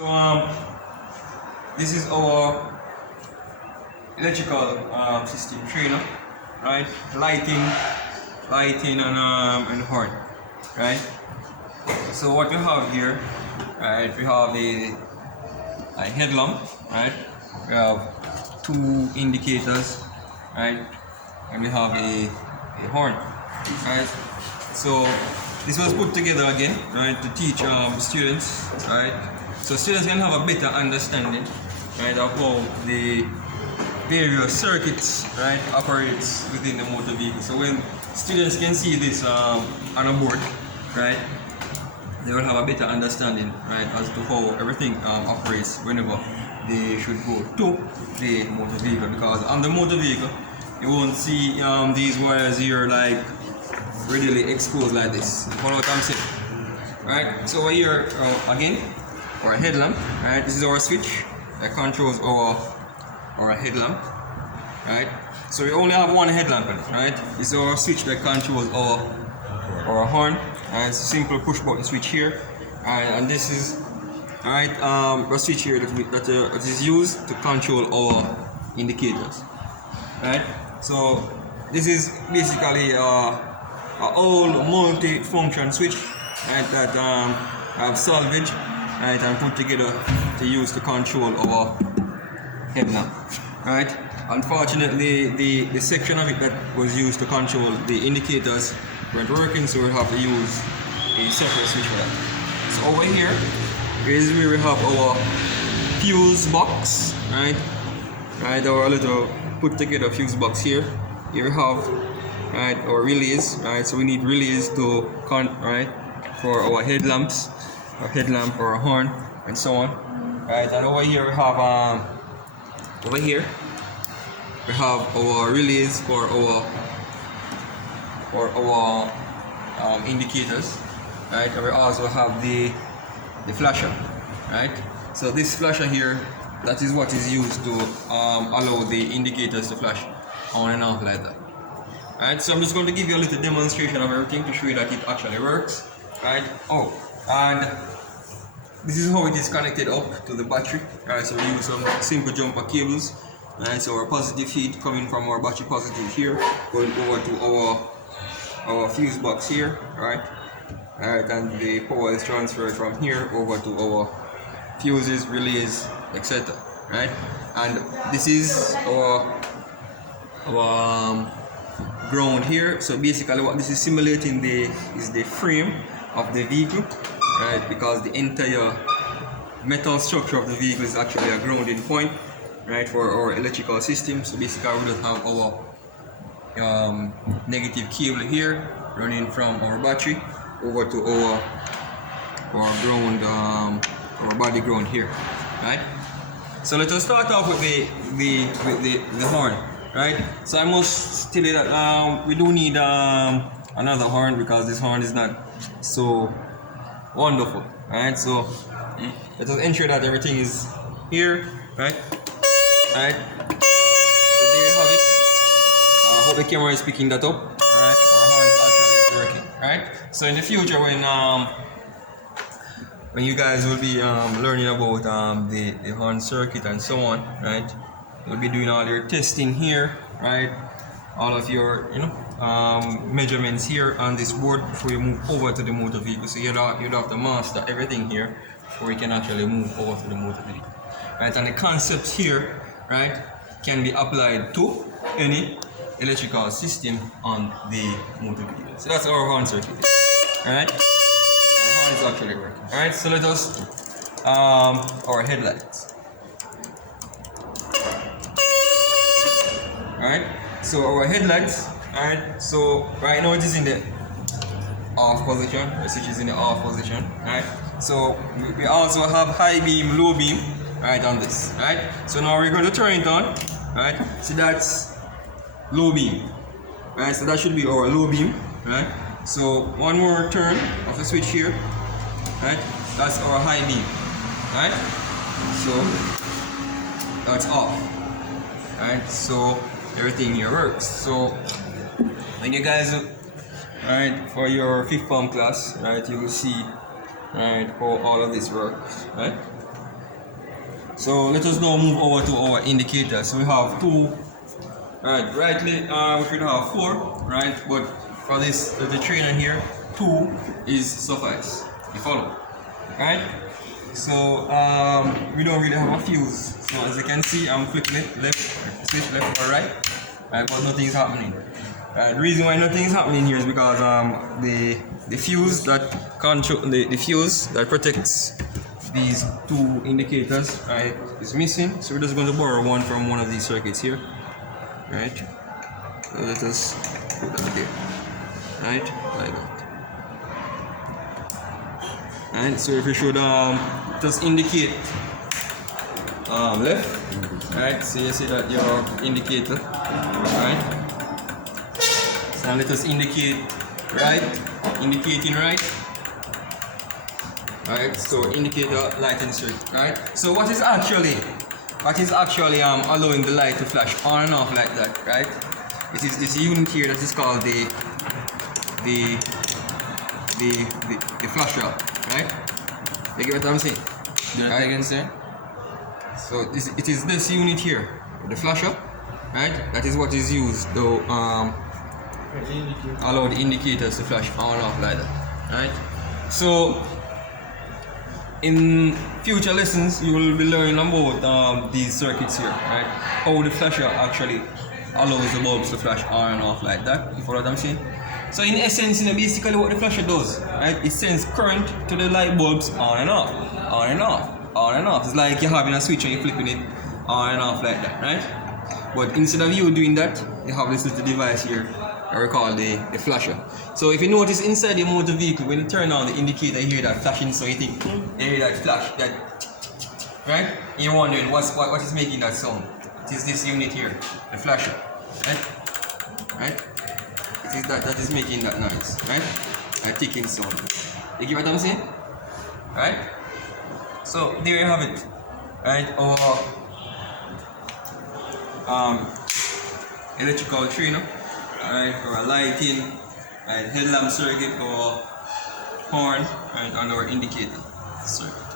So this is our electrical system trainer, right? Lighting and horn, right? So what we have here, right? We have a headlamp, right? We have two indicators, right? And we have a horn, right? So this was put together again, right, to teach students, right? So students can have a better understanding, right, of how the various circuits, right, operates within the motor vehicle. So when students can see this on a board, right, they will have a better understanding, right, as to how everything operates whenever they should go to the motor vehicle. Because on the motor vehicle, you won't see these wires here like readily exposed like this. Follow what I'm saying, right? So over here again, our headlamp, right? This is our switch that controls our headlamp, right? So we only have one headlamp in it, right? This is our switch that controls our horn, and it's a simple push button switch here, and this is a switch here that is used to control our indicators, right? So this is basically an old multi-function switch, right, that have salvage, right, and put together to use to control our headlamp, right? Unfortunately, the section of it that was used to control the indicators weren't working, so we have to use a separate switch for that. So over here is where we have our fuse box, right? Our little put together fuse box here. Here we have, right, our relays, right? So we need relays to for our headlamps, our headlamp, our horn, and so on, right? And over here we have our relays for our indicators, right? And we also have the flasher, right? So this flasher here, that is what is used to allow the indicators to flash on and off like that. Right, so I'm just going to give you a little demonstration of everything to show you that it actually works, right? Oh, and this is how it is connected up to the battery, right? So we use some simple jumper cables, right? So our positive feed coming from our battery positive here, going over to our fuse box here, right? Alright, and the power is transferred from here over to our fuses, relays, etc. Right? And this is our ground here. So basically what this is simulating is the frame of the vehicle, right? Because the entire metal structure of the vehicle is actually a grounding point, right, for our electrical system. So basically we just have our negative cable here running from our battery over to our ground, our body ground here, right? So let us start off with the horn, right? So I must tell you that we do need another horn because this horn is not so wonderful, right? So let us ensure that everything is here, right? Right. So there you have it. I hope the camera is picking that up. Right? Our horn is actually working, right? So in the future, when you guys will be learning about the horn circuit and so on, right? You'll be doing all your testing here, right? All of your measurements here on this board before you move over to the motor vehicle. So you'd have to master everything here before you can actually move over to the motor vehicle, right? And the concepts here, right, can be applied to any electrical system on the motor vehicle. So that's our horn circuit, alright? Our horn is actually working. Alright, so let us our headlights. Alright, so our headlights, alright, so right now it is in the off position, the switch is in the off position, alright. So we also have high beam, low beam, right, on this, right? So now we're going to turn it on, right? So that's low beam, right? So that should be our low beam, right? So one more turn of the switch here, right? That's our high beam, right? So that's off, right? So everything here works. So when you guys, right, for your 5th form class, right, you will see, right, how all of this works, right? So let us now move over to our indicators. So we have two, right? Rightly, we should have four, right? But for this, the trainer here, two is suffice. You follow, right? So we don't really have a fuse. So as you can see, I'm flicking it left, switch left or right, right? But nothing is happening. The reason why nothing is happening here is because the fuse that control the fuse that protects these two indicators, right, is missing. So we're just going to borrow one from one of these circuits here, right? So let us put that here, right, like that. Right, so if you should just indicate left, right? So you see that your indicator, right? So let us indicate right, indicating right. Right, so indicator lighting circuit, right? So what is actually allowing the light to flash on and off like that, right? It is this unit here that is called the flasher, right? You get what I'm saying? Do that again, sir. So it is this unit here, the flasher, right? That is what is used to allow the indicators to flash on and off like that, right? So in future lessons, you will be learning about these circuits here, right? How the flasher actually allows the bulbs to flash on and off like that. You follow what I'm saying? So in essence, basically what the flasher does, right? It sends current to the light bulbs on and off, on and off, on and off. It's like you're having a switch and you're flipping it on and off like that, right? But instead of you doing that, you have this little device here that we call the flasher. So if you notice inside the motor vehicle, when you turn on the indicator, you hear that flashing, so you think, you hear that flash, that, right? And you're wondering what is making that sound. It is this unit here, the flasher, right? Right? It is that is making that noise, right? A ticking sound. You get what I'm saying? Right? So there you have it, right? Our electrical trainer, right? Or a lighting, right? Headlamp circuit or horn, right? And our indicator circuit.